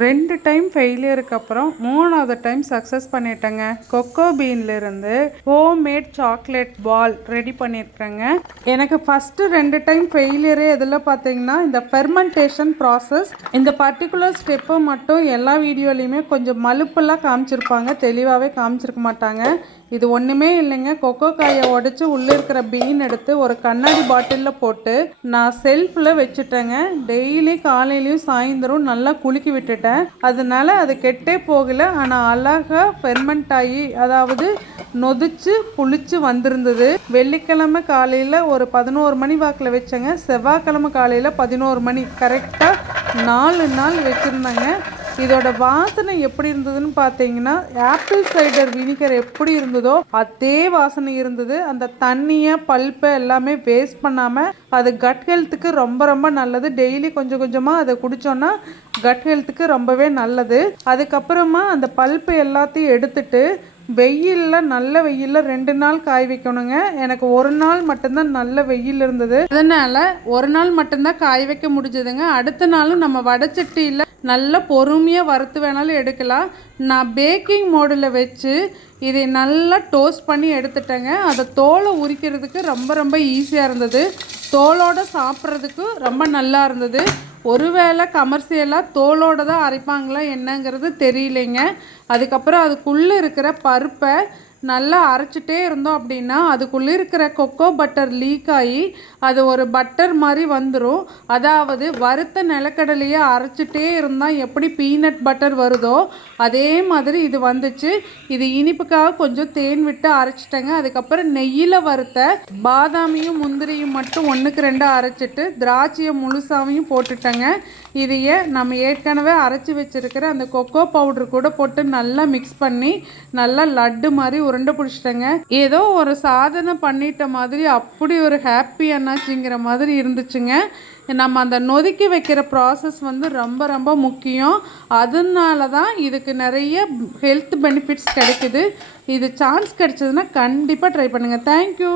2 time ஃபெயிலியருக்கு அப்புறம் 3வது time success பண்ணிட்டேங்க. கொக்கோ பீன்லேருந்து ஹோம்மேட் சாக்லேட் பால் ரெடி பண்ணியிருக்கேங்க. எனக்கு ஃபஸ்ட்டு 2 டைம் ஃபெயிலியரு எதில் பார்த்தீங்கன்னா இந்த ஃபெர்மெண்டேஷன் ப்ராசஸ். இந்த பர்டிகுலர் ஸ்டெப்பை மட்டும் எல்லா வீடியோலையுமே கொஞ்சம் மலுப்பெல்லாம் காமிச்சிருப்பாங்க, தெளிவாகவே காமிச்சிருக்க மாட்டாங்க. இது ஒன்றுமே இல்லைங்க. கொக்கோ காயை உடச்சி உள்ளே இருக்கிற பீன் எடுத்து ஒரு கண்ணாடி பாட்டிலில் போட்டு நான் செல்ஃபில் வச்சுட்டேங்க. டெய்லி காலையிலையும் சாயந்தரம் நல்லா குலுக்கி விட்டுட்டேன். அதனால அது கெட்டே போகலை. ஆனால் அழகாக ஃபெர்மெண்ட் ஆகி, அதாவது நொதிச்சு புளிச்சு வந்திருந்தது. வெள்ளிக்கிழமை காலையில் ஒரு 11 மணி வாக்கில் வச்சேங்க. செவ்வாய்க்கிழமை காலையில் 11 மணி, கரெக்டாக 4 நாள் வச்சுருந்தேங்க. இதோட வாசனை எப்படி இருந்ததுன்னு பார்த்தீங்கன்னா, ஆப்பிள் சைடர் வினிகர் எப்படி இருந்ததோ அதே வாசனை இருந்தது. அந்த தண்ணியை பல்ப்பை எல்லாமே வேஸ்ட் பண்ணாமல், அது கட் ஹெல்த்துக்கு ரொம்ப ரொம்ப நல்லது. டெய்லி கொஞ்சம் கொஞ்சமாக அதை குடித்தோன்னா கட் ஹெல்த்துக்கு ரொம்பவே நல்லது. அதுக்கப்புறமா அந்த பல்ப்பு எல்லாத்தையும் எடுத்துட்டு வெயிலில், நல்ல வெயிலில் 2 நாள் காய வைக்கணுங்க. எனக்கு 1 நாள் மட்டும்தான் நல்ல வெயில் இருந்தது. அதனால் 1 நாள் மட்டும்தான் காய வைக்க முடிஞ்சதுங்க. அடுத்த நாளும் நம்ம வடச்சட்டியில் நல்லா பொறுமையாக வறுத்து வேணாலும் எடுக்கலாம். நான் பேக்கிங் மோடில் வச்சு இதை நல்லா டோஸ்ட் பண்ணி எடுத்துட்டேங்க. அதை தோலை உரிக்கிறதுக்கு ரொம்ப ரொம்ப ஈஸியாக இருந்தது. தோலோடு சாப்பிட்றதுக்கு ரொம்ப நல்லா இருந்தது. ஒருவேளை கமர்ஷியலாக தோலோடு தான் அரைப்பாங்களா என்னங்கிறது தெரியலைங்க. அதுக்கப்புறம் அதுக்குள்ளே இருக்கிற பருப்பை நல்லா அரைச்சிட்டே இருந்தோம் அப்படின்னா அதுக்குள்ளே இருக்கிற கொக்கோ பட்டர் லீக் ஆகி அது ஒரு பட்டர் மாதிரி வந்துடும். அதாவது வறுத்த நிலக்கடலையை அரைச்சிட்டே இருந்தால் எப்படி பீனட் பட்டர் வருதோ அதே மாதிரி இது வந்துச்சு. இது இனிப்புக்காக கொஞ்சம் தேன் விட்டு அரைச்சிட்டேங்க. அதுக்கப்புறம் நெய்யில் வறுத்த பாதாமியும் முந்திரியும் மட்டும் 1க்கு 2 அரைச்சிட்டு திராட்சையை முழுசாவையும் போட்டுட்டேங்க. இதையே நம்ம ஏற்கனவே அரைச்சி வச்சுருக்கிற அந்த கொக்கோ பவுடர் கூட போட்டு நல்லா மிக்ஸ் பண்ணி நல்லா லட்டு மாதிரி உருண்டை பிடிச்சிட்டேங்க. ஏதோ ஒரு சாதனை பண்ணிட்ட மாதிரி, அப்படி ஒரு ஹாப்பி என்னாச்சுங்கிற மாதிரி இருந்துச்சுங்க. நம்ம அந்த நொதிக்கி வைக்கிற ப்ராசஸ் ரொம்ப ரொம்ப முக்கியம். அதனால தான் இதுக்கு நிறைய ஹெல்த் பெனிஃபிட்ஸ் கிடைக்குது. இது சான்ஸ் கிடைச்சதுன்னா கண்டிப்பாக ட்ரை பண்ணுங்கள். தேங்க்யூ.